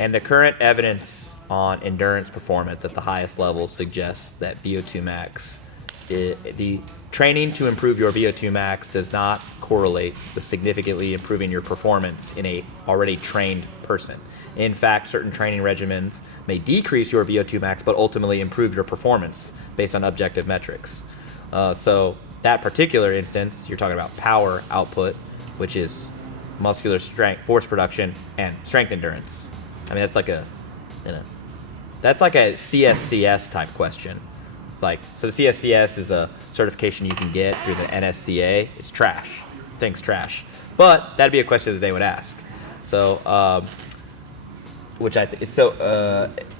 And the current evidence on endurance performance at the highest levels suggests that VO2 max, the training to improve your VO2 max does not correlate with significantly improving your performance in a already trained person. In fact, certain training regimens may decrease your VO2 max, but ultimately improve your performance based on objective metrics. So that particular instance, you're talking about power output, which is muscular strength, force production, and strength endurance. I mean, that's like a CSCS type question. It's like, so the CSCS is a certification you can get through the NSCA. It's trash. Thing's trash. But that'd be a question that they would ask. So, I don't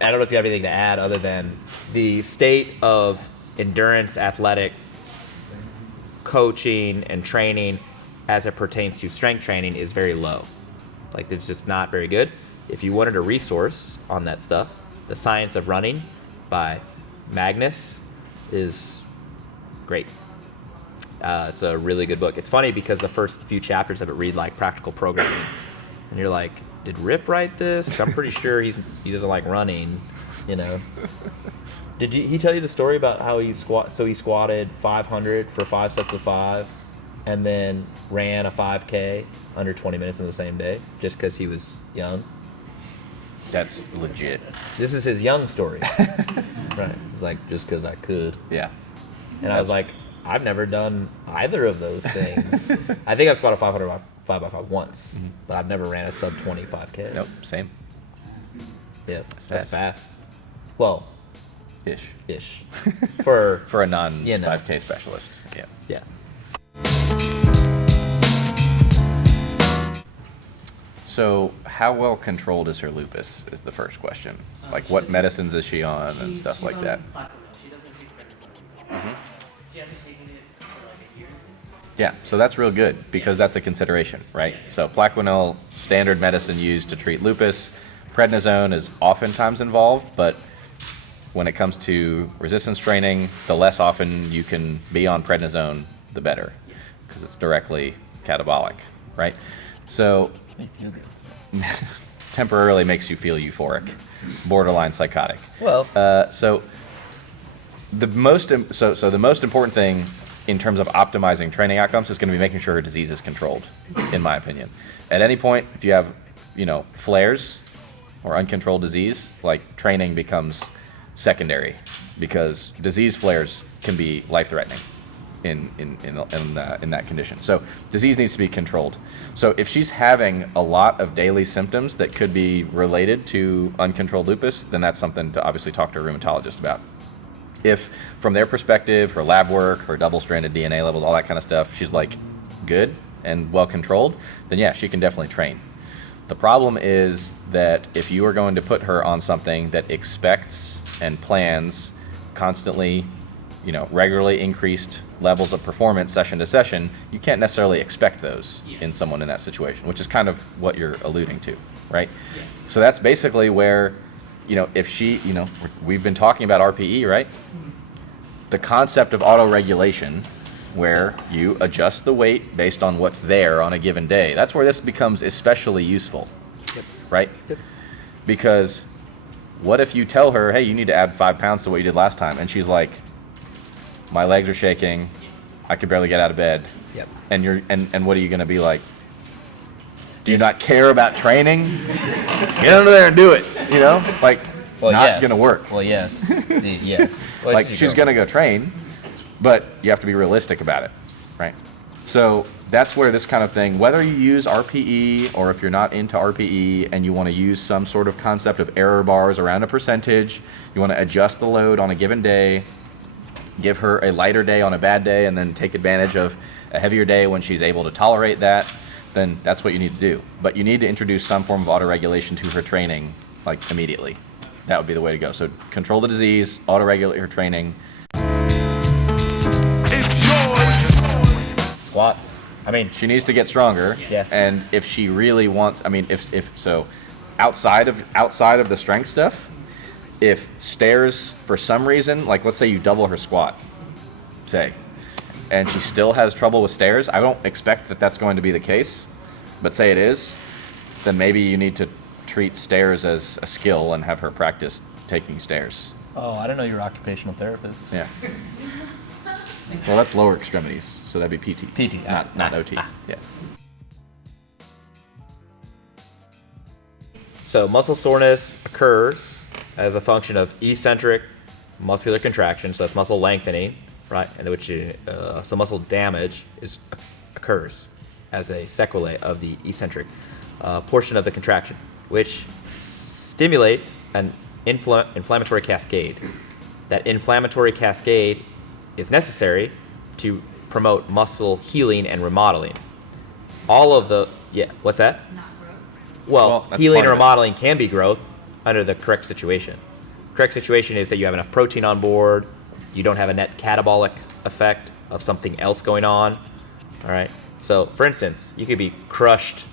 know if you have anything to add other than the state of endurance athletic coaching and training as it pertains to strength training is very low. Like, it's just not very good. If you wanted a resource on that stuff, The Science of Running by Magnus is great. It's a really good book. It's funny because the first few chapters of it read like practical programming. And you're like, did Rip write this? 'Cause I'm pretty sure he doesn't like running, you know. Did he tell you the story about how he squatted 500 for 5 sets of 5 and then ran a 5K under 20 minutes in the same day just because he was young? That's legit. This is his young story. Right. It's like, just because I could. Yeah. And I was like, I've never done either of those things. I think I've squatted 500 5x5 once, but I've never ran a sub 20 5K. Nope, same. Yeah, that's fast. Well, Ish. For a non 5K specialist. Yeah. Yeah. So, how well controlled is her lupus? Is the first question. Like, what medicines is she on and stuff like that? She doesn't take prednisone. She hasn't taken it for like a year. Yeah, so that's real good because that's a consideration, right? So Plaquenil, standard medicine used to treat lupus. Prednisone is oftentimes involved, but when it comes to resistance training, the less often you can be on prednisone, the better, because it's directly catabolic, right? So temporarily makes you feel euphoric, borderline psychotic. Well, So the most important thing in terms of optimizing training outcomes is going to be making sure her disease is controlled, in my opinion. At any point, if you have, flares or uncontrolled disease, like, training becomes secondary because disease flares can be life-threatening in that condition. So disease needs to be controlled. So if she's having a lot of daily symptoms that could be related to uncontrolled lupus, then that's something to obviously talk to a rheumatologist about. If, from their perspective, her lab work, her double-stranded DNA levels, all that kind of stuff, she's like good and well-controlled, then yeah, she can definitely train. The problem is that if you are going to put her on something that expects and plans constantly, regularly increased levels of performance session to session, you can't necessarily expect those in someone in that situation, which is kind of what you're alluding to, right? Yeah. So that's basically where, if she, we've been talking about RPE, right? The concept of auto-regulation, where you adjust the weight based on what's there on a given day, that's where this becomes especially useful, right? Yep. Because what if you tell her, hey, you need to add 5 pounds to what you did last time, and she's like, my legs are shaking, I could barely get out of bed. Yep. And what are you going to be like? Do you not care about training? Get under there and do it. Not going to work. Well, yes. Yes. Like, she's going to go train, but you have to be realistic about it, right? So that's where this kind of thing, whether you use RPE or if you're not into RPE and you want to use some sort of concept of error bars around a percentage, you want to adjust the load on a given day, give her a lighter day on a bad day, and then take advantage of a heavier day when she's able to tolerate that, then that's what you need to do. But you need to introduce some form of auto-regulation to her training, like, immediately. That would be the way to go. So control the disease, auto-regulate her training. It's yours. Squats. I mean, She needs to get stronger. Yeah. And if she really wants, if so, outside of the strength stuff, if stairs for some reason, like, let's say you double her squat, and she still has trouble with stairs, I don't expect that that's going to be the case, but say it is, then maybe you need to treat stairs as a skill and have her practice taking stairs. Oh, I didn't know you were occupational therapist. Yeah. Well, that's lower extremities, so that'd be PT. PT, not OT. Yeah. So muscle soreness occurs as a function of eccentric muscular contraction, so that's muscle lengthening, right? And so muscle damage occurs as a sequelae of the eccentric portion of the contraction, which stimulates an inflammatory cascade. That inflammatory cascade is necessary to promote muscle healing and remodeling. What's that? Well, that's healing part and of it. remodeling can be growth under the correct situation. Correct situation is that you have enough protein on board, you don't have a net catabolic effect of something else going on. All right. So, for instance, you could be crushed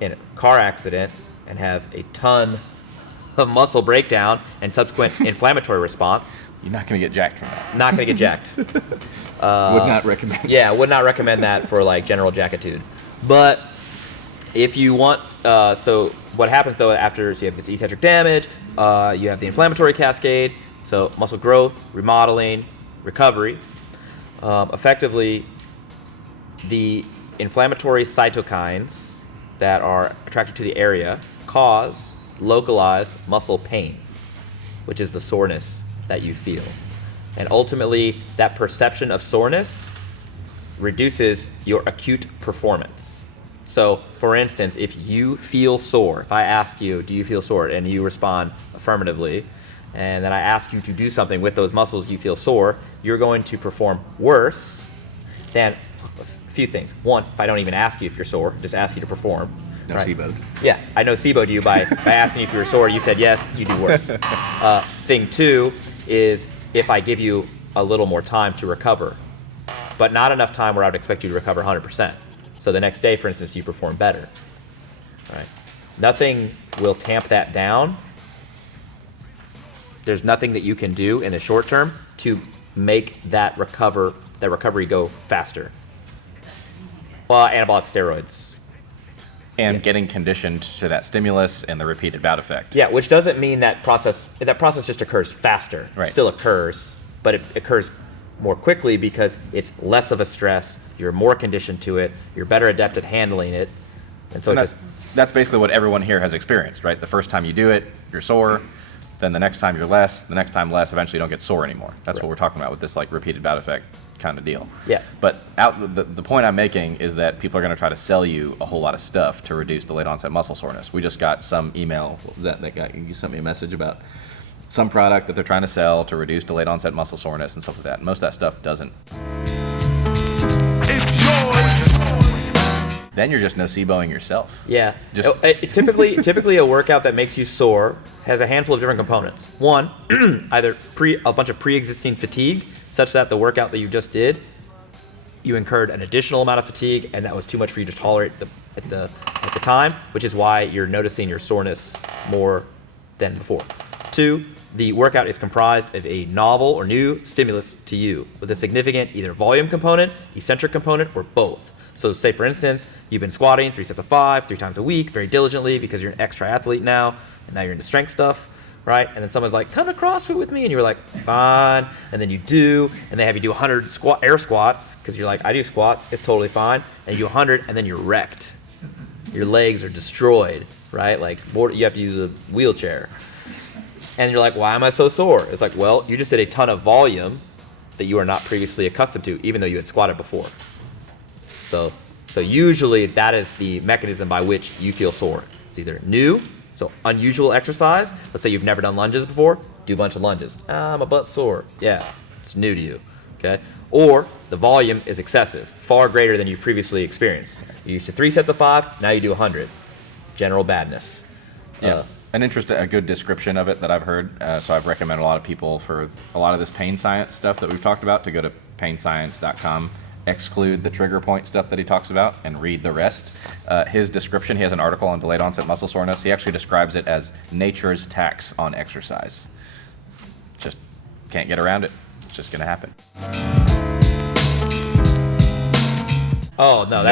in a car accident and have a ton of muscle breakdown and subsequent inflammatory response. You're not going to get jacked from that. Not going to get jacked. Would not recommend. Yeah, would not recommend that for like general jackitude. But if you want, so what happens though after so you have this eccentric damage, you have the inflammatory cascade, so muscle growth, remodeling, recovery. Effectively, the inflammatory cytokines that are attracted to the area cause localized muscle pain, which is the soreness that you feel. And ultimately, that perception of soreness reduces your acute performance. So, for instance, if you feel sore, if I ask you, do you feel sore, and you respond affirmatively, and then I ask you to do something with those muscles you feel sore, you're going to perform worse than a few things. One, if I don't even ask you if you're sore, just ask you to perform. No right? SIBO'd. Yeah, I know SIBO'd you by asking you if you were sore. You said yes, you do worse. Thing two is if I give you a little more time to recover, but not enough time where I would expect you to recover 100%. So the next day, for instance, you perform better. All right. Nothing will tamp that down. There's nothing that you can do in the short term to make that recovery go faster. Well, anabolic steroids. And getting conditioned to that stimulus and the repeated bout effect. Yeah, which doesn't mean that process just occurs faster. Right. It still occurs, but it occurs more quickly because it's less of a stress, you're more conditioned to it, you're better adept at handling it. And so That's basically what everyone here has experienced, right? The first time you do it, you're sore. Then the next time you're less, the next time less, eventually you don't get sore anymore. That's what we're talking about with this like repeated bout effect kind of deal. Yeah. But the point I'm making is that people are going to try to sell you a whole lot of stuff to reduce delayed onset muscle soreness. We just got some email. What was that? That guy, you sent me a message about some product that they're trying to sell to reduce delayed onset muscle soreness and stuff like that. Most of that stuff doesn't. It's yours. Then you're just noceboing yourself. Yeah. Just- Typically a workout that makes you sore has a handful of different components. One, either a bunch of pre-existing fatigue, such that the workout that you just did, you incurred an additional amount of fatigue, and that was too much for you to tolerate at the time, which is why you're noticing your soreness more than before. Two, the workout is comprised of a novel or new stimulus to you with a significant either volume component, eccentric component, or both. So say, for instance, you've been squatting 3 sets of 5, 3 times a week, very diligently because you're an extra athlete now, and now you're into strength stuff, right? And then someone's like, come to CrossFit with me, and you're like, fine. And then you do, and they have you do 100 air squats because you're like, I do squats, it's totally fine. And you do 100, and then you're wrecked. Your legs are destroyed, right? Like you have to use a wheelchair. And you're like, why am I so sore? It's like, well, you just did a ton of volume that you are not previously accustomed to, even though you had squatted before. So usually that is the mechanism by which you feel sore. It's either new, so unusual exercise. Let's say you've never done lunges before, do a bunch of lunges. My butt's sore. Yeah, it's new to you, okay? Or the volume is excessive, far greater than you previously experienced. You used to 3 sets of 5, now you do 100. General badness. Yeah. A good description of it that I've heard. So I've recommended a lot of people for a lot of this pain science stuff that we've talked about to go to painscience.com, exclude the trigger point stuff that he talks about, and read the rest. His description, he has an article on delayed onset muscle soreness. He actually describes it as nature's tax on exercise. Just can't get around it. It's just going to happen. Oh, no,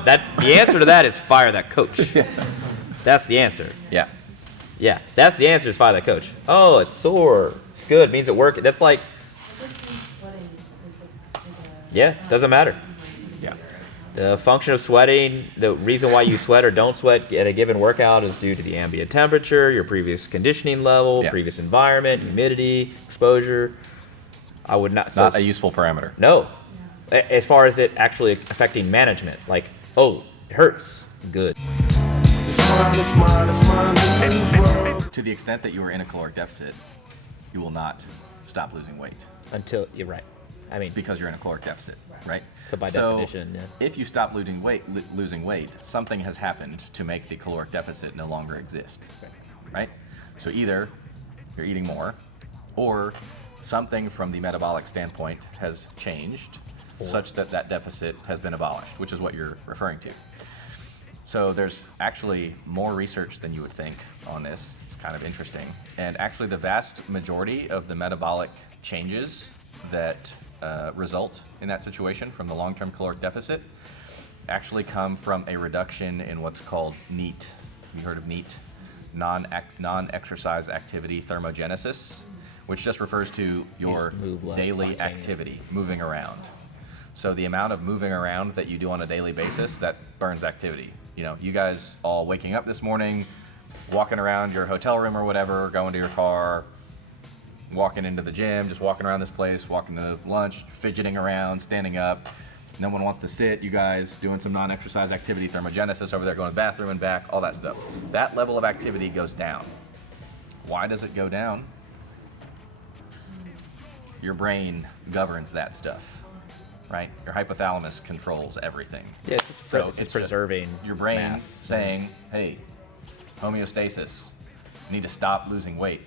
that's the answer to that is fire that coach. That's the answer. Yeah. Yeah, that's the answer. Is follow that coach. Oh, it's sore. It's good. It means it worked. That's like, yeah, doesn't matter. Yeah. The function of sweating, the reason why you sweat or don't sweat at a given workout is due to the ambient temperature, your previous conditioning level, Yeah. previous environment, humidity, exposure. I would not. Not a useful parameter. No. As far as it actually affecting management, like, oh, it hurts. Good. To the extent that you are in a caloric deficit, you will not stop losing weight Until you're right. I mean, because you're in a caloric deficit, right? So by definition, yeah. if you stop losing weight, something has happened to make the caloric deficit no longer exist, right? So either you're eating more, or something from the metabolic standpoint has changed such that that deficit has been abolished, which is what you're referring to. So there's actually more research than you would think on this. It's kind of interesting. And actually the vast majority of the metabolic changes that result in that situation from the long-term caloric deficit actually come from a reduction in what's called NEAT. Have you heard of NEAT? Non-exercise activity thermogenesis, which just refers to your just move less daily spontaneously. activity, moving around. So the amount of moving around that you do on a daily basis, that burns activity. You know, you guys all waking up this morning, walking around your hotel room or whatever, going to your car, walking into the gym, just walking around this place, walking to lunch, fidgeting around, standing up. No one wants to sit. You guys doing some non-exercise activity, thermogenesis over there, going to the bathroom and back, all that stuff. That level of activity goes down. Why does it go down? Your brain governs that stuff, right? Your hypothalamus controls everything. Yeah, it's just, So it's it's preserving your brain mass. saying, hey, homeostasis, you need to stop losing weight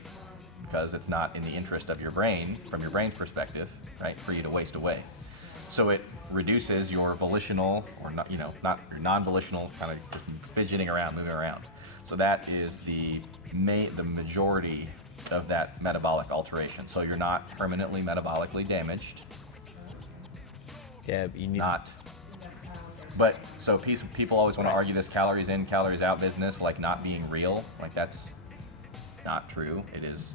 because it's not in the interest of your brain, from your brain's perspective, right, for you to waste away. So it reduces your volitional, or not, not your non-volitional, kind of just fidgeting around, moving around. So that is the majority of that metabolic alteration. So you're not permanently metabolically damaged. Yeah, you need. Not. But so people always want to argue this calories in, calories out business, like not being real. Like that's not true. It is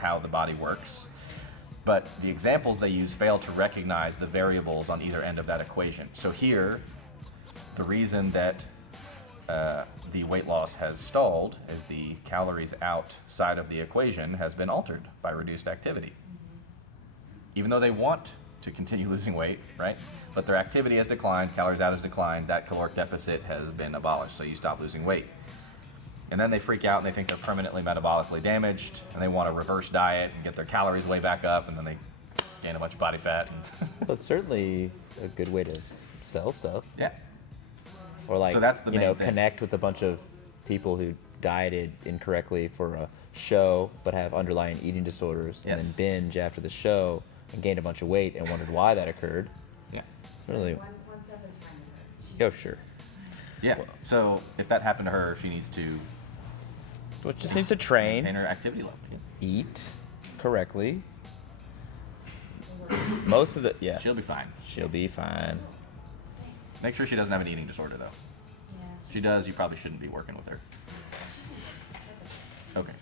how the body works. But the examples they use fail to recognize the variables on either end of that equation. So here, the reason that the weight loss has stalled is the calories out side of the equation has been altered by reduced activity. Even though they want to continue losing weight, right? But their activity has declined, calories out has declined, that caloric deficit has been abolished, so you stop losing weight. And then they freak out and they think they're permanently metabolically damaged, and they want to reverse diet and get their calories way back up, and then they gain a bunch of body fat. But certainly a good way to sell stuff, Yeah. or like So that's the main thing. connect with a bunch of people who dieted incorrectly for a show but have underlying eating disorders, and Yes. then binge after the show and gained a bunch of weight and wondered why that occurred. Yeah. Really, One step at a time. oh sure. Yeah. So if that happened to her, she needs to Well, it just needs to maintain train, her activity level. eat correctly. Most of the She'll be fine. she'll be fine. Make sure she doesn't have an eating disorder, though. Yeah. If she does, you probably shouldn't be working with her. Okay.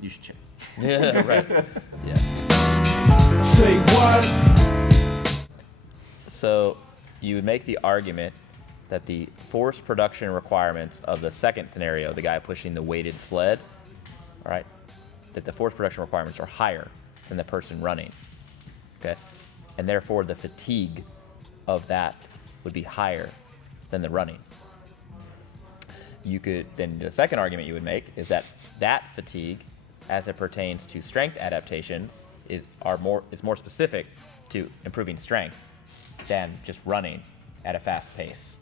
You should check. Yeah, right. Yeah. Say what? So you would make the argument that the force production requirements of the second scenario, the guy pushing the weighted sled, all right, that the force production requirements are higher than the person running, okay? And therefore the fatigue of that would be higher than the running. You could, then the second argument you would make is that fatigue, as it pertains to strength adaptations, is more specific to improving strength than just running at a fast pace.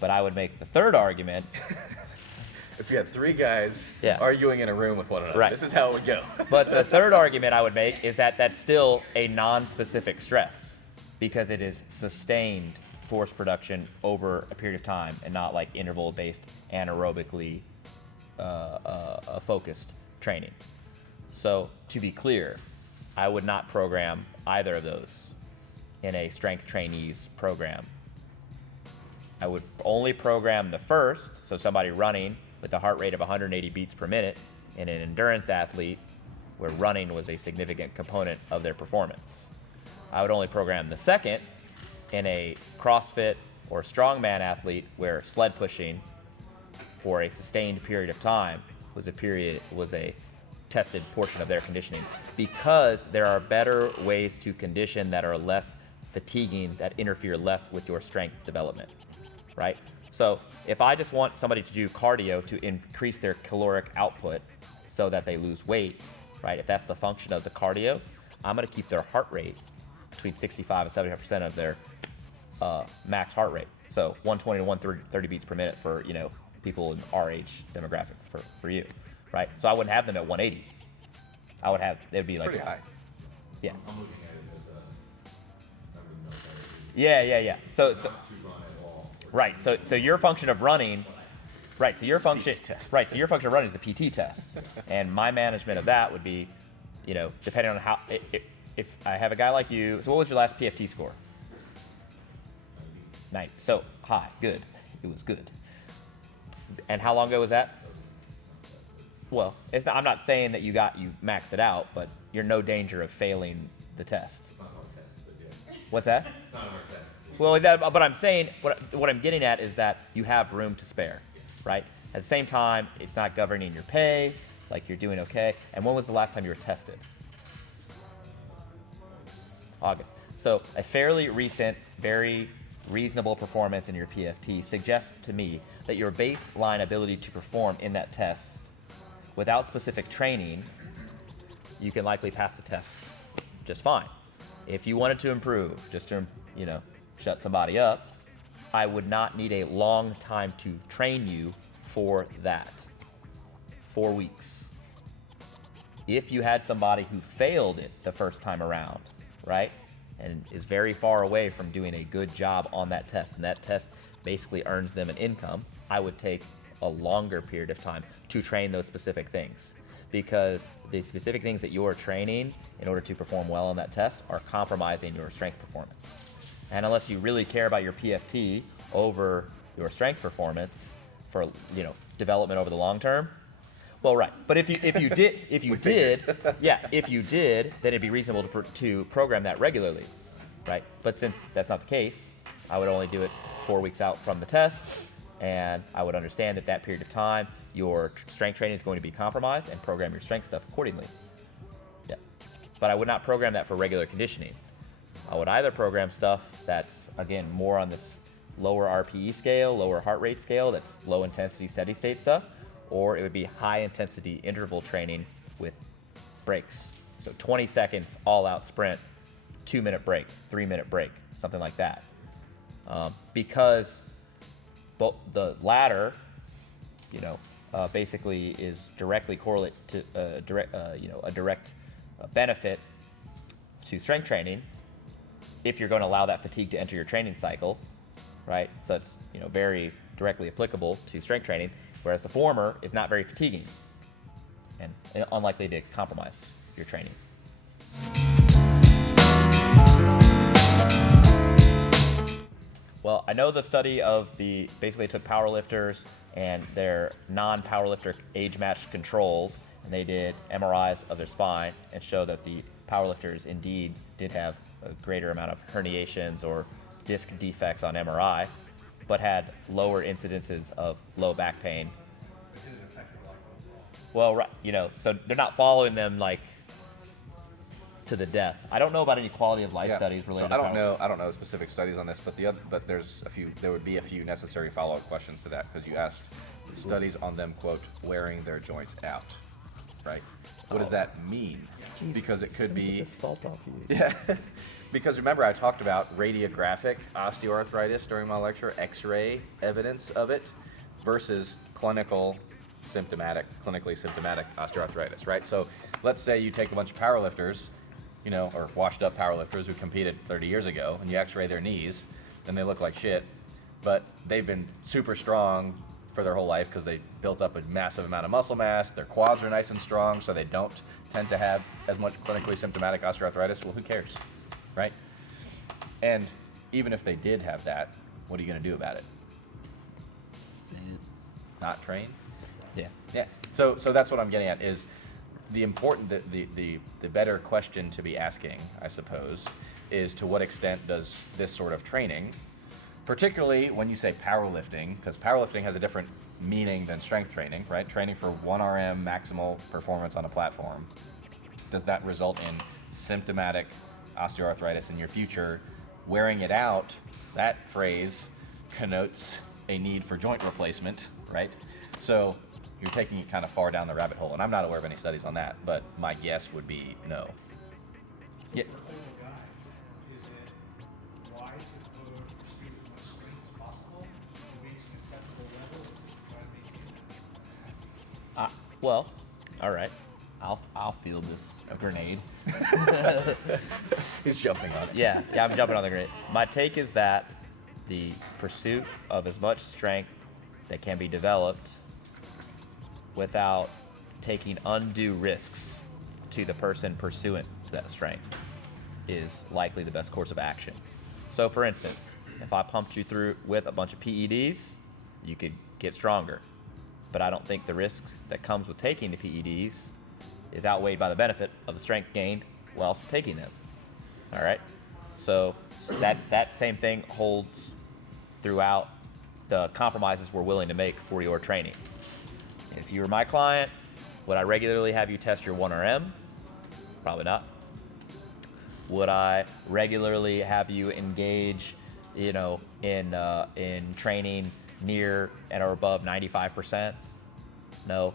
But I would make the third argument. If you had three guys Yeah. arguing in a room with one another, Right. this is how it would go. But the third argument I would make is that that's still a non-specific stress because it is sustained force production over a period of time and not like interval-based anaerobically focused training. So to be clear, I would not program either of those in a strength trainees program. I would only program the first, so somebody running with a heart rate of 180 beats per minute in an endurance athlete where running was a significant component of their performance. I would only program the second in a CrossFit or strongman athlete where sled pushing for a sustained period of time was a tested portion of their conditioning, because there are better ways to condition that are less fatiguing, that interfere less with your strength development, right? So if I just want somebody to do cardio to increase their caloric output so that they lose weight, right? If that's the function of the cardio, I'm going to keep their heart rate between 65 and 75% of their max heart rate. So 120 to 130 beats per minute for, people in our age demographic for you, right? So I wouldn't have them at 180. It'd be like Pretty high. Yeah. I'm looking at it as Yeah. So not to run at all. right. So your function of running, right? So your function, right? So your function of running is the PT test, and my management of that would be, depending on how. If I have a guy like you, so what was your last PFT score? 90. So high, good. It was good. And how long ago was that? Well, I'm not saying that you maxed it out, but you're no danger of failing the test. It's not a hard test, but yeah. What's that? It's not a hard test. Well, but I'm saying what I'm getting at is that you have room to spare, right? At the same time, it's not governing your pay. Like, you're doing okay. And when was the last time you were tested? August. So a fairly recent, very reasonable performance in your PFT suggests to me that your baseline ability to perform in that test without specific training, you can likely pass the test just fine. If you wanted to improve, just to, shut somebody up, I would not need a long time to train you for that. 4 weeks. If you had somebody who failed it the first time around, right, and is very far away from doing a good job on that test, and that test basically earns them an income, I would take a longer period of time to train those specific things, because the specific things that you're training in order to perform well on that test are compromising your strength performance. And unless you really care about your PFT over your strength performance for, development over the long term, well, right. But if you did, then it'd be reasonable to program that regularly, right? But since that's not the case, I would only do it 4 weeks out from the test, and I would understand that period of time your strength training is going to be compromised, and program your strength stuff accordingly. Yeah. But I would not program that for regular conditioning. I would either program stuff that's, again, more on this lower RPE scale, lower heart rate scale, that's low intensity, steady state stuff, or it would be high intensity interval training with breaks. So 20 seconds all out sprint, 2-minute break, 3-minute break, something like that. Because the latter, basically is directly correlate to a direct benefit to strength training if you're going to allow that fatigue to enter your training cycle, right? So it's very directly applicable to strength training, whereas the former is not very fatiguing and unlikely to compromise your training. Well, I know the study of basically took powerlifters and their non-powerlifter age-matched controls, and they did MRIs of their spine and showed that the powerlifters indeed did have a greater amount of herniations or disc defects on MRI, but had lower incidences of low back pain. Well, right, so they're not following them like to the death. I don't know about any quality of life studies related. So I don't know specific studies on this, but there would be a few necessary follow-up questions to that, because you asked studies on them, quote, wearing their joints out, right? What does that mean? Jesus, because it could be salt off you. Yeah. Because remember, I talked about radiographic osteoarthritis during my lecture, X-ray evidence of it, versus clinically symptomatic osteoarthritis, right? So let's say you take a bunch of powerlifters, or washed up powerlifters who competed 30 years ago, and you X-ray their knees, and they look like shit, but they've been super strong for their whole life because they built up a massive amount of muscle mass. Their quads are nice and strong, so they don't tend to have as much clinically symptomatic osteoarthritis. Well, who cares, right? And even if they did have that, what are you going to do about it? Not train? Yeah. Yeah. So that's what I'm getting at is the important the better question to be asking, I suppose, is to what extent does this sort of training, particularly when you say powerlifting, because powerlifting has a different meaning than strength training, right? Training for 1 RM maximal performance on a platform. Does that result in symptomatic osteoarthritis in your future? Wearing it out, that phrase connotes a need for joint replacement, right? So you're taking it kind of far down the rabbit hole, and I'm not aware of any studies on that, but my guess would be no. Yeah. For a clinical guy, is it wise to pursue as much strength as possible to reach an acceptable level of trying to maintain that? Well, all right. I'll field this grenade. He's jumping on it. Yeah, I'm jumping on the grenade. My take is that the pursuit of as much strength that can be developed without taking undue risks to the person pursuant to that strength is likely the best course of action. So for instance, if I pumped you through with a bunch of PEDs, you could get stronger. But I don't think the risk that comes with taking the PEDs is outweighed by the benefit of the strength gained whilst taking them. All right? So that same thing holds throughout the compromises we're willing to make for your training. If you were my client, would I regularly have you test your 1RM? Probably not. Would I regularly have you engage, in training near and or above 95%? No.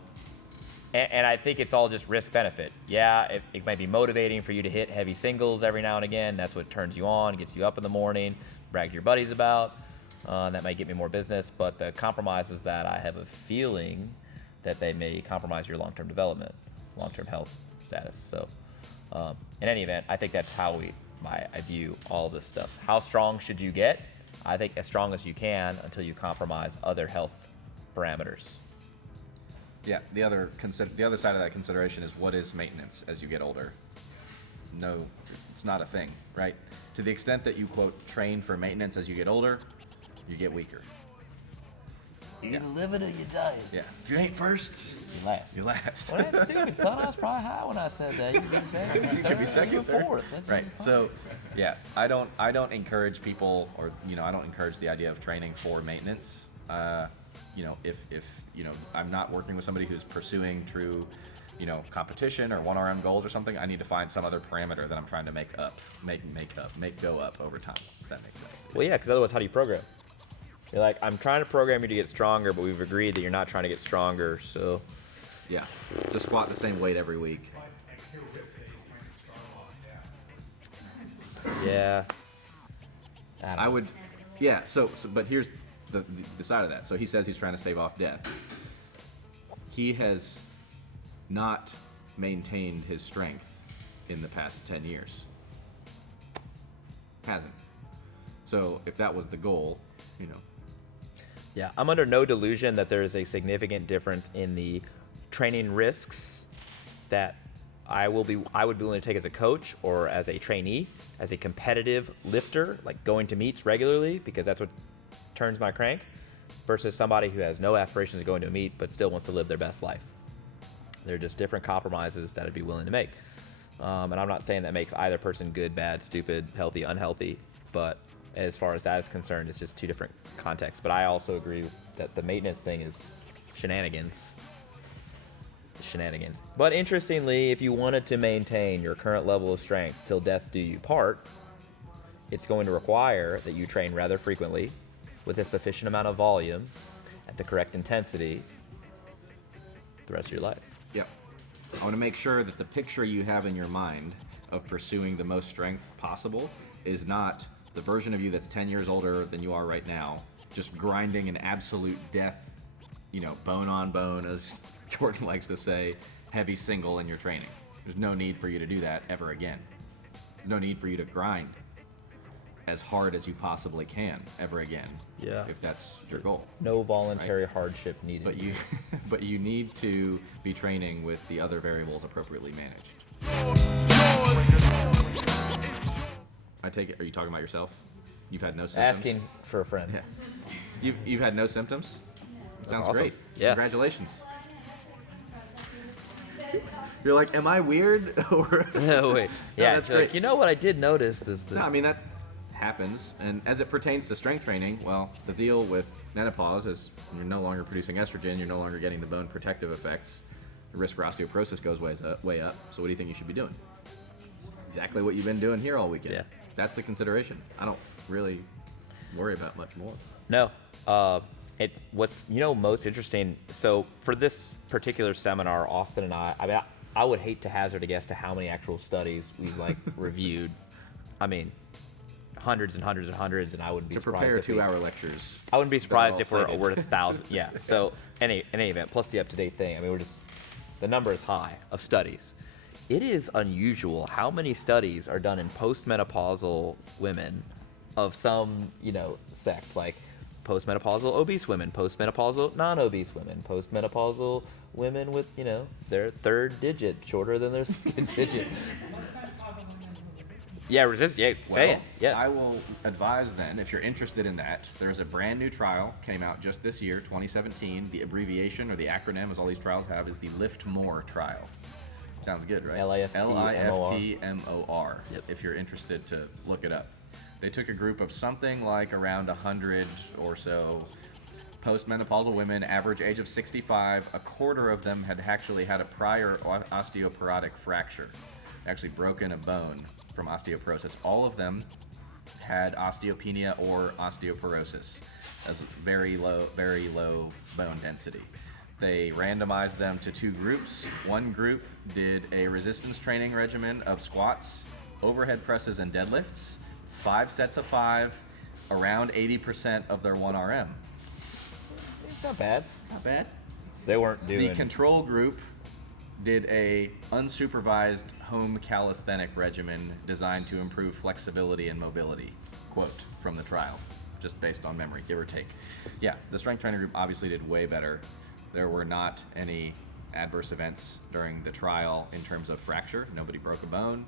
And I think it's all just risk benefit. Yeah, it might be motivating for you to hit heavy singles every now and again. That's what turns you on, gets you up in the morning, brag to your buddies about. That might get me more business. But the compromise is that I have a feeling that they may compromise your long-term development, long-term health status. So in any event, I think that's how I view all this stuff. How strong should you get? I think as strong as you can until you compromise other health parameters. Yeah, the other side of that consideration is what is maintenance as you get older? No, it's not a thing, right? To the extent that you, quote, train for maintenance as you get older, you get weaker. You either live it or you die. Yeah. If you ain't first, You last. you last. Well, that's stupid, son. I was probably high when I said that. You could be second. You could be second, even third. fourth. That's Right. even fine. So, yeah, I don't encourage people, or I don't encourage the idea of training for maintenance. If I'm not working with somebody who's pursuing true, competition or 1RM goals or something, I need to find some other parameter that I'm trying to make go up over time. If that makes sense. Well, yeah, because otherwise, how do you program? You're like, I'm trying to program you to get stronger, but we've agreed that you're not trying to get stronger, so... Yeah. To squat the same weight every week. Like, I hear Rick say he's trying to start off, Yeah. I would, yeah. So but here's the side of that. So he says he's trying to stave off death. He has not maintained his strength in the past 10 years. Hasn't. So if that was the goal, Yeah, I'm under no delusion that there is a significant difference in the training risks that I would be willing to take as a coach or as a trainee, as a competitive lifter, like going to meets regularly because that's what turns my crank, versus somebody who has no aspirations of going to a meet but still wants to live their best life. They're just different compromises that I'd be willing to make. And I'm not saying that makes either person good, bad, stupid, healthy, unhealthy, but as far as that is concerned, it's just two different contexts. But I also agree that the maintenance thing is shenanigans. But interestingly, if you wanted to maintain your current level of strength till death do you part, it's going to require that you train rather frequently with a sufficient amount of volume at the correct intensity the rest of your life. Yep. I want to make sure that the picture you have in your mind of pursuing the most strength possible is not the version of you that's 10 years older than you are right now, just grinding an absolute death, bone on bone, as Jordan likes to say, heavy single in your training. There's no need for you to do that ever again. There's no need for you to grind as hard as you possibly can ever again. Yeah. If that's your goal. No voluntary hardship needed. But you need to be training with the other variables appropriately managed. I take it. Are you talking about yourself? You've had no symptoms. Asking for a friend. Yeah. You've had no symptoms. Sounds awesome. great. Yeah. Congratulations. You're like, am I weird? Or No, wait. Yeah, that's it's like, great. you know what I did notice is that No, I mean, that happens. And as it pertains to strength training, well, the deal with menopause is you're no longer producing estrogen, you're no longer getting the bone protective effects. The risk for osteoporosis goes way up. So what do you think you should be doing? Exactly what you've been doing here all weekend. Yeah. That's the consideration. I don't really worry about much more. No. What's most interesting. So for this particular seminar, Austin and I mean, I would hate to hazard a guess to how many actual studies we've like reviewed. I mean, hundreds and hundreds and hundreds, and I wouldn't be To surprised prepare if we- 2-hour lectures. I wouldn't be surprised all if we're cited. 1,000. Yeah. So any event plus the up-to-date thing. I mean, the number is high of studies. It is unusual how many studies are done in postmenopausal women of some, sect, like postmenopausal obese women, postmenopausal non-obese women, postmenopausal women with, their third digit shorter than their second digit. Yeah, resist. Yeah, say it. Yeah. I will advise then, if you're interested in that, there's a brand new trial, came out just this year, 2017. The abbreviation or the acronym, as all these trials have, is the Lift More trial. Sounds good, right? LIFTMOR. LIFTMOR, Yep. if you're interested to look it up. They took a group of something like around 100 or so postmenopausal women, average age of 65. A quarter of them had actually had a prior osteoporotic fracture, actually broken a bone from osteoporosis. All of them had osteopenia or osteoporosis as very low bone density. They randomized them to 2 groups. One group did a resistance training regimen of squats, overhead presses, and deadlifts, 5 sets of 5, around 80% of their 1RM. Not bad. Not bad. They weren't doing. The control group did a unsupervised home calisthenic regimen designed to improve flexibility and mobility. Quote from the trial, just based on memory, give or take. Yeah, the strength training group obviously did way better. There were not any adverse events during the trial in terms of fracture. Nobody broke a bone.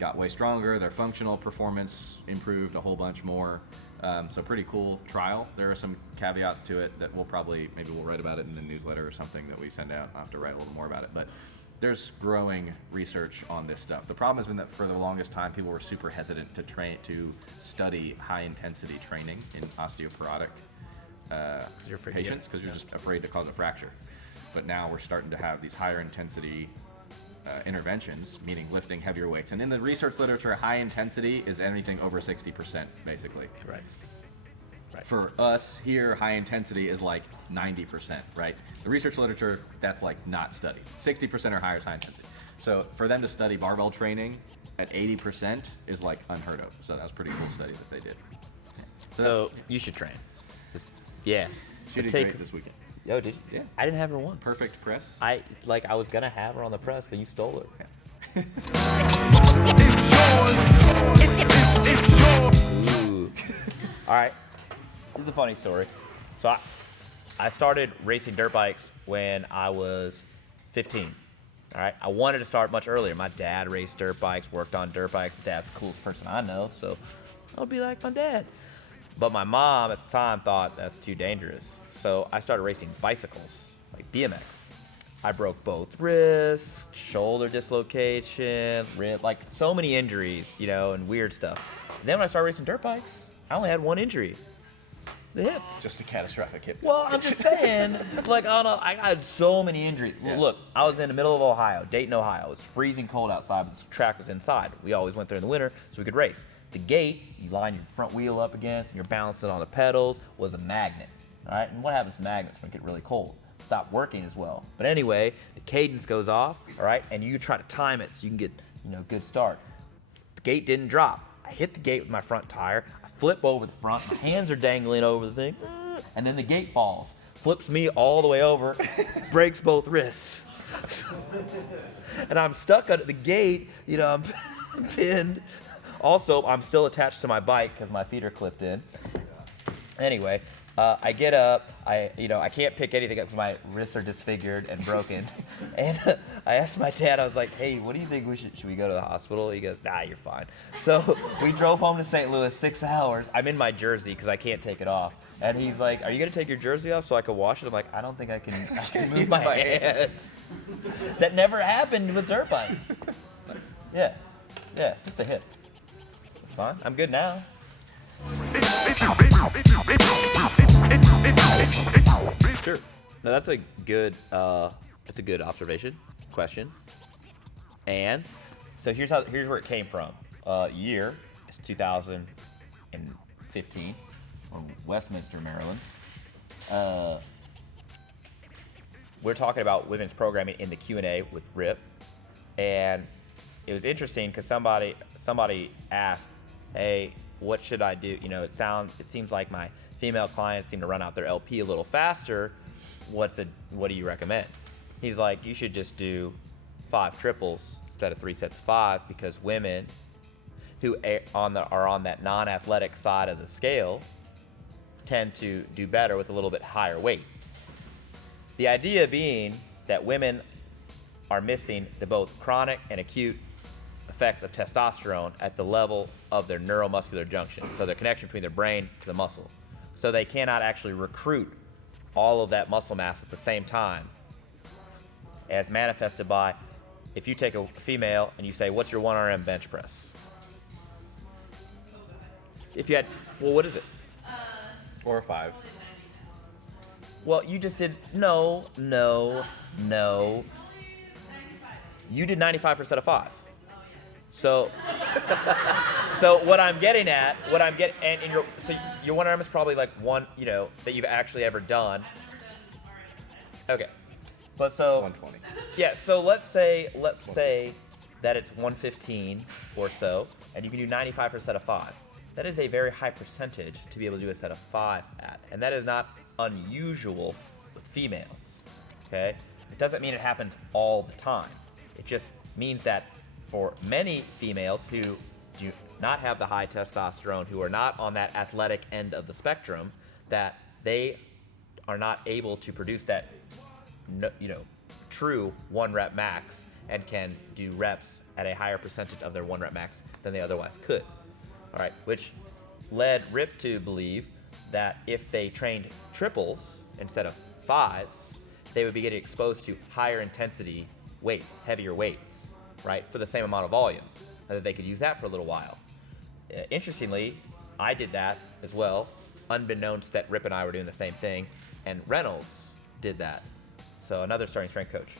Got way stronger. Their functional performance improved a whole bunch more. So pretty cool trial. There are some caveats to it that maybe we'll write about it in the newsletter or something that we send out. I'll have to write a little more about it. But there's growing research on this stuff. The problem has been that for the longest time, people were super hesitant to study high intensity training in osteoporotic patients because you're just afraid to cause a fracture. But now we're starting to have these higher intensity interventions, meaning lifting heavier weights. And in the research literature, high intensity is anything over 60%, basically. Right. For us here, high intensity is like 90%, right? The research literature, that's like not studied. 60% or higher is high intensity. So for them to study barbell training at 80% is like unheard of. So that was a pretty cool study that they did. So you should train. Yeah. She did great this weekend. Yo, did you? Yeah. I didn't have her once. Perfect press. I was gonna have her on the press, but you stole her. Ooh. All right. This is a funny story. So I started racing dirt bikes when I was 15. All right. I wanted to start much earlier. My dad raced dirt bikes, worked on dirt bikes. My dad's the coolest person I know, so I'll be like my dad. But my mom at the time thought that's too dangerous. So I started racing bicycles, like BMX. I broke both wrists, shoulder dislocation, like so many injuries, and weird stuff. And then when I started racing dirt bikes, I only had one injury, the hip. Just a catastrophic hip. Well, I'm just saying, I had so many injuries. Yeah. Look, I was in the middle of Ohio, Dayton, Ohio. It was freezing cold outside, but the track was inside. We always went there in the winter so we could race. The gate, you line your front wheel up against, and you're balancing on the pedals, was a magnet. All right, and what happens to magnets when it get really cold? Stop working as well. But anyway, the cadence goes off, all right, and you try to time it so you can get, good start. The gate didn't drop. I hit the gate with my front tire. I flip over the front. My hands are dangling over the thing, and then the gate falls, flips me all the way over, breaks both wrists. And I'm stuck under the gate. I'm pinned. Also, I'm still attached to my bike because my feet are clipped in. Anyway, I get up. I can't pick anything up because my wrists are disfigured and broken. And I asked my dad. I was like, "Hey, what do you think should we go to the hospital?" He goes, "Nah, you're fine." So we drove home to St. Louis, 6 hours. I'm in my jersey because I can't take it off. And he's like, "Are you gonna take your jersey off so I can wash it?" I'm like, "I don't think I can move my hands." That never happened with dirt bikes. Nice. Yeah, just a hit. It's fine. I'm good now. Sure. No, that's a good observation, question. And so here's where it came from. Year is 2015, or Westminster, Maryland. We're talking about women's programming in the Q&A with Rip, and it was interesting because somebody asked, "Hey, what should I do? You know, it seems like my female clients seem to run out their LP a little faster. What do you recommend?" He's like, "You should just do 5 triples instead of 3 sets of 5 because women who are on that non-athletic side of the scale tend to do better with a little bit higher weight." The idea being that women are missing the both chronic and acute effects of testosterone at the level of their neuromuscular junction, so the connection between their brain to the muscle. So they cannot actually recruit all of that muscle mass at the same time, as manifested by if you take a female and you say, "What's your 1RM bench press?" If you had, well, what is it? Or a 5. Well, you just did, no. You did 95 for a set of 5. So what I'm getting at, and your 1RM is probably like one, that you've actually ever done. Okay. But so 120. Yeah, so let's say that it's 115 or so, and you can do 95 for a set of 5. That is a very high percentage to be able to do a set of 5 at, and that is not unusual with females. Okay, it doesn't mean it happens all the time. It just means that for many females who do not have the high testosterone, who are not on that athletic end of the spectrum, that they are not able to produce that, true 1 rep max and can do reps at a higher percentage of their 1 rep max than they otherwise could. All right, which led Rip to believe that if they trained triples instead of 5s, they would be getting exposed to higher intensity weights, heavier weights, right, for the same amount of volume, and that they could use that for a little while. Interestingly, I did that as well, unbeknownst that Rip and I were doing the same thing, and Reynolds did that. So another starting strength coach.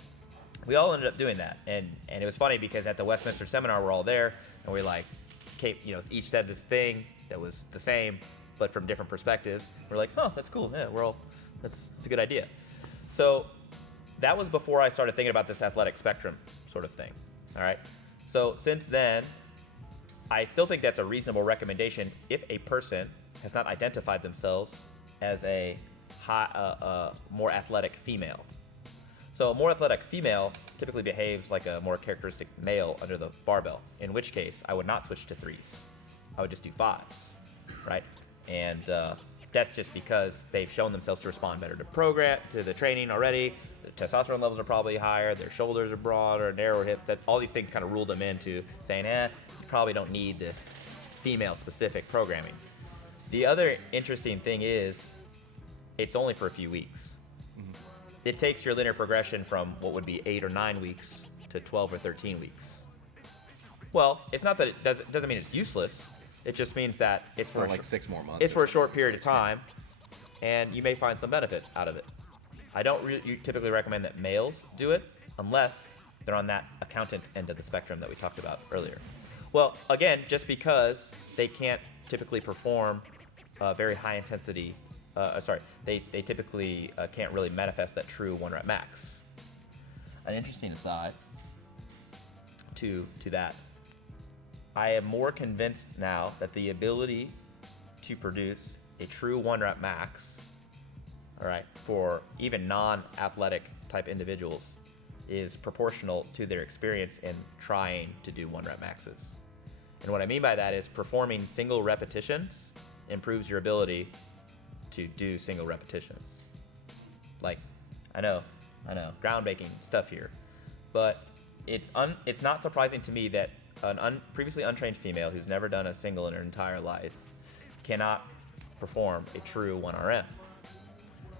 We all ended up doing that, and it was funny because at the Westminster seminar, we're all there, and we're like, each said this thing that was the same, but from different perspectives. We're like, "Oh, that's cool. Yeah, that's a good idea." So that was before I started thinking about this athletic spectrum sort of thing. All right. So since then, I still think that's a reasonable recommendation if a person has not identified themselves as a more athletic female. So a more athletic female typically behaves like a more characteristic male under the barbell, in which case I would not switch to 3s. I would just do 5s, right? And that's just because they've shown themselves to respond better to the training already. The testosterone levels are probably higher, their shoulders are broader, narrower hips. All these things kind of ruled them into saying, you probably don't need this female-specific programming. The other interesting thing is it's only for a few weeks. It takes your linear progression from what would be 8 or 9 weeks to 12 or 13 weeks. Well, it's not that it doesn't mean it's useless. It just means that it's For like 6 more months. It's for a short period of time, and you may find some benefit out of it. I don't typically recommend that males do it unless they're on that accountant end of the spectrum that we talked about earlier. Well, again, just because they can't typically perform very high intensity. They typically can't really manifest that true 1 rep max. An interesting aside to that, I am more convinced now that the ability to produce a true 1 rep max, all right, for even non-athletic type individuals is proportional to their experience in trying to do 1 rep maxes. And what I mean by that is performing single repetitions improves your ability to do single repetitions. Like, I know, groundbreaking stuff here, but it's not surprising to me that an previously untrained female who's never done a single in her entire life cannot perform a true 1RM.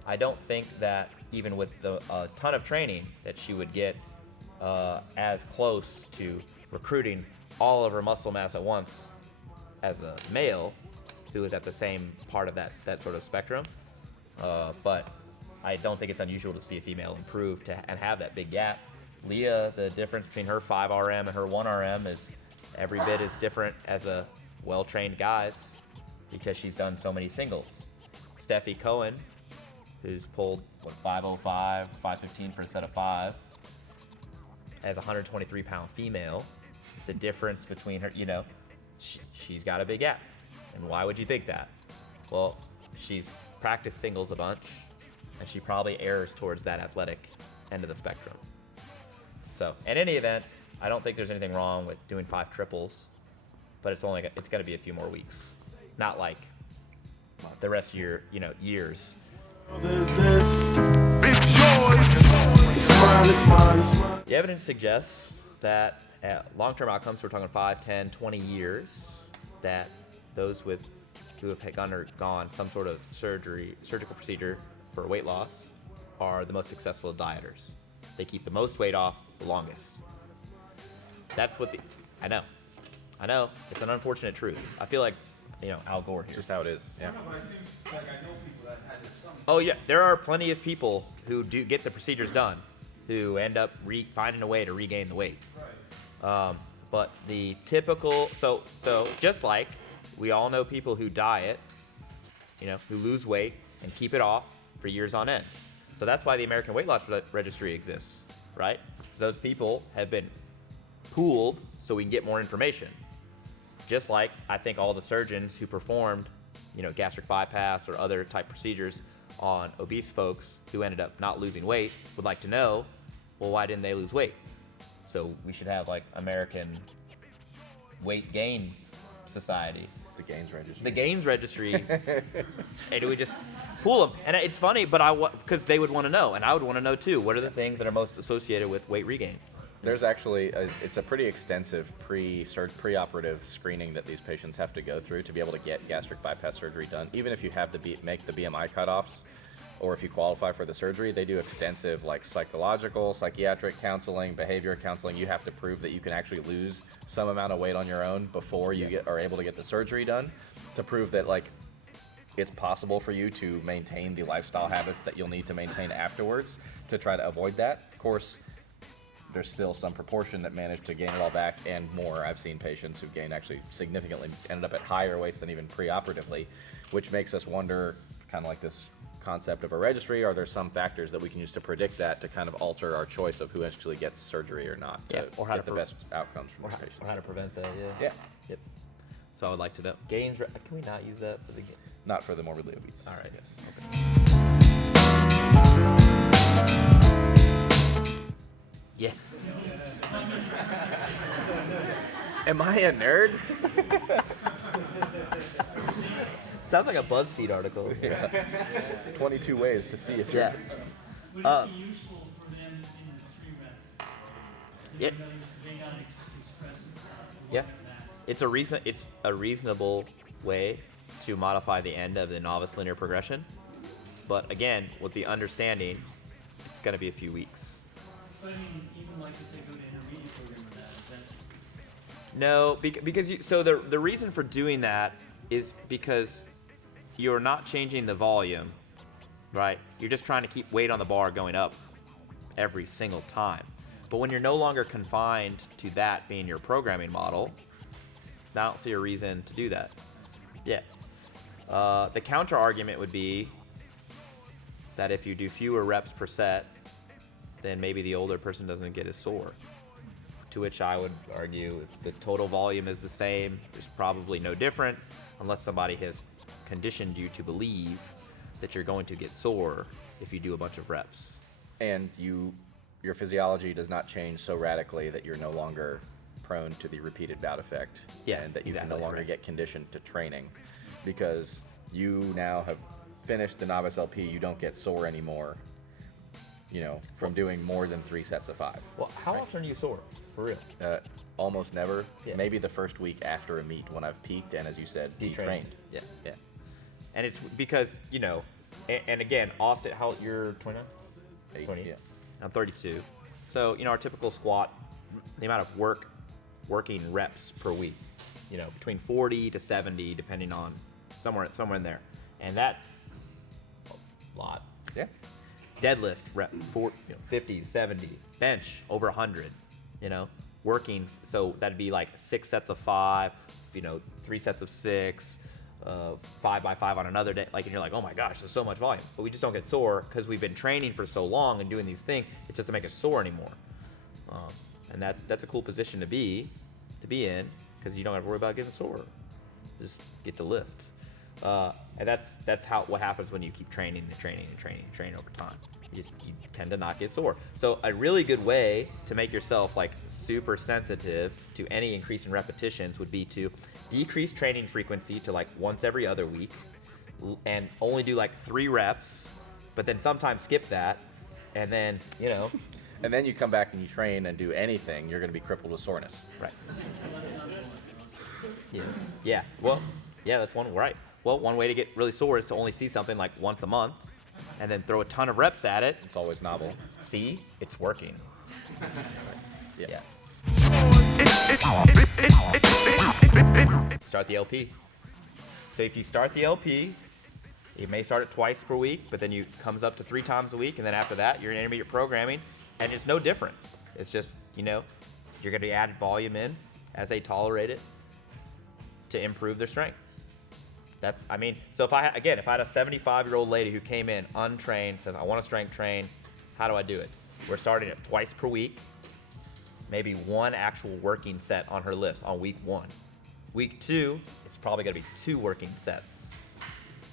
I don't think that even with a ton of training that she would get as close to recruiting all of her muscle mass at once as a male who is at the same part of that sort of spectrum. But I don't think it's unusual to see a female improve and have that big gap. Leah, the difference between her 5RM and her 1RM is every bit as different as a well-trained guy's because she's done so many singles. Steffi Cohen, who's pulled 505, 515 for a set of 5, as a 123-pound female, the difference between her, she's got a big gap. And why would you think that? Well, she's practiced singles a bunch, and she probably errs towards that athletic end of the spectrum. So, in any event, I don't think there's anything wrong with doing 5 triples, but it's going to be a few more weeks, not like the rest of your years. The evidence suggests that long-term outcomes, we're talking 5, 10, 20 years, that those who have undergone some sort of surgical procedure for weight loss are the most successful dieters. They keep the most weight off the longest. That's what I know. It's an unfortunate truth. I feel like, Al Gore here. It's just how it is. Yeah. But it seems like I know people that had some. Oh yeah, there are plenty of people who do get the procedures done, who end up finding a way to regain the weight. Right. But the typical, so just like we all know people who diet, who lose weight and keep it off for years on end. So that's why the American Weight Loss Registry exists, right? So those people have been pooled so we can get more information. Just like I think all the surgeons who performed, gastric bypass or other type procedures on obese folks who ended up not losing weight would like to know, well, why didn't they lose weight? So we should have like American Weight Gain Society. The gains registry. The gains registry. And do we just pool them? And it's funny, but because they would want to know, and I would want to know too. What are the things that are most associated with weight regain? There's actually it's a pretty extensive pre-operative screening that these patients have to go through to be able to get gastric bypass surgery done. Even if you have to make the BMI cutoffs, or if you qualify for the surgery, they do extensive psychological, psychiatric counseling, behavior counseling. You have to prove that you can actually lose some amount of weight on your own before you are able to get the surgery done, to prove that it's possible for you to maintain the lifestyle habits that you'll need to maintain afterwards to try to avoid that. Of course, there's still some proportion that manage to gain it all back and more. I've seen patients who've gained actually significantly, ended up at higher weights than even pre-operatively, which makes us wonder, kind of like this concept of a registry, are there some factors that we can use to predict that to kind of alter our choice of who actually gets surgery or not to or how get to the best outcomes from these patients? Or how to prevent that, yeah. Yeah. Yep. So I would like to know. Gains, can we not use that for the Not for the morbidly obese. All right. Yeah. Am I a nerd? Sounds like a BuzzFeed article. Yeah. 22 ways to see if you're... Yeah. Would it be useful for them in the extreme rest? Yeah. In other words, they not express the Yeah. max. It's a reasonable way to modify the end of the novice linear progression. But again, with the understanding, it's going to be a few weeks. But I mean, even like if they go to intermediate program with that, is that No, because the reason for doing that is because you're not changing the volume, right? You're just trying to keep weight on the bar going up every single time. But when you're no longer confined to that being your programming model, I don't see a reason to do that. Yeah. The counter argument would be that if you do fewer reps per set, then maybe the older person doesn't get as sore. To which I would argue, if the total volume is the same, there's probably no difference unless somebody has conditioned you to believe that you're going to get sore if you do a bunch of reps. And your physiology does not change so radically that you're no longer prone to the repeated bout effect. Yeah, and that you exactly, can no longer right. get conditioned to training, because you now have finished the novice LP. You don't get sore anymore, from doing more than 3 sets of 5. Well, how often are you sore, for real? Almost never. Yeah. Maybe the first week after a meet when I've peaked and, as you said, detrained. Yeah. Yeah. And it's because, you know, and again, Austin, how you're 29? 20? Yeah. I'm 32. So, you know, our typical squat, the amount of working reps per week, you know, between 40 to 70, depending on somewhere in there. And that's a lot. Yeah. Deadlift, 50, 70. Bench, over 100, you know. Working, so that'd be like 6 sets of 5, you know, 3 sets of 6, 5 by 5 on another day. Like, and you're like, oh my gosh, there's so much volume. But we just don't get sore because we've been training for so long and doing these things. It doesn't make us sore anymore. And that's a cool position to be in, because you don't have to worry about getting sore. Just get to lift. And that's what happens when you keep training over time. You tend to not get sore. So a really good way to make yourself like super sensitive to any increase in repetitions would be to decrease training frequency to like once every other week, and only do like 3 reps, but then sometimes skip that, and then, you know. And then you come back and you train and do anything, you're going to be crippled with soreness. Right. Yeah. Well, yeah, that's one, right. Well, one way to get really sore is to only see something like once a month, and then throw a ton of reps at it. It's always novel. See, it's working. Yeah. Start the LP. So if you start the LP, you may start it twice per week, but then you comes up to 3 times a week, and then after that, you're in intermediate programming, and it's no different. It's just, you know, you're going to be added volume in as they tolerate it to improve their strength. That's, I mean, so if I had a 75-year-old lady who came in untrained, says, I want to strength train, how do I do it? We're starting it twice per week, maybe 1 actual working set on her list on week 1. Week 2, it's probably going to be 2 working sets,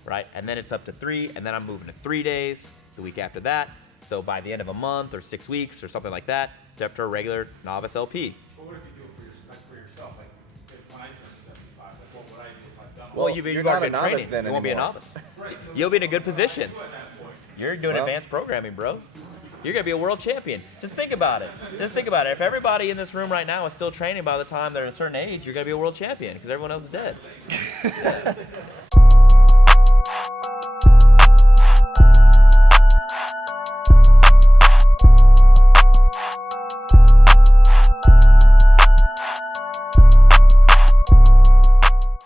right? And then it's up to 3, and then I'm moving to 3 days the week after that. So by the end of a month or 6 weeks or something like that, you're up to a regular novice LP. But what if you do it for yourself? Like, if when I turn 75, like, what would I do if I've done? Well, Well, you've you're got not a good novice training. then You won't be a anymore. novice. Right, so You'll be in a good position. at that point. You're doing Well- advanced programming, bro. You're going to be a world champion. Just think about it. If everybody in this room right now is still training by the time they're a certain age, you're going to be a world champion because everyone else is dead.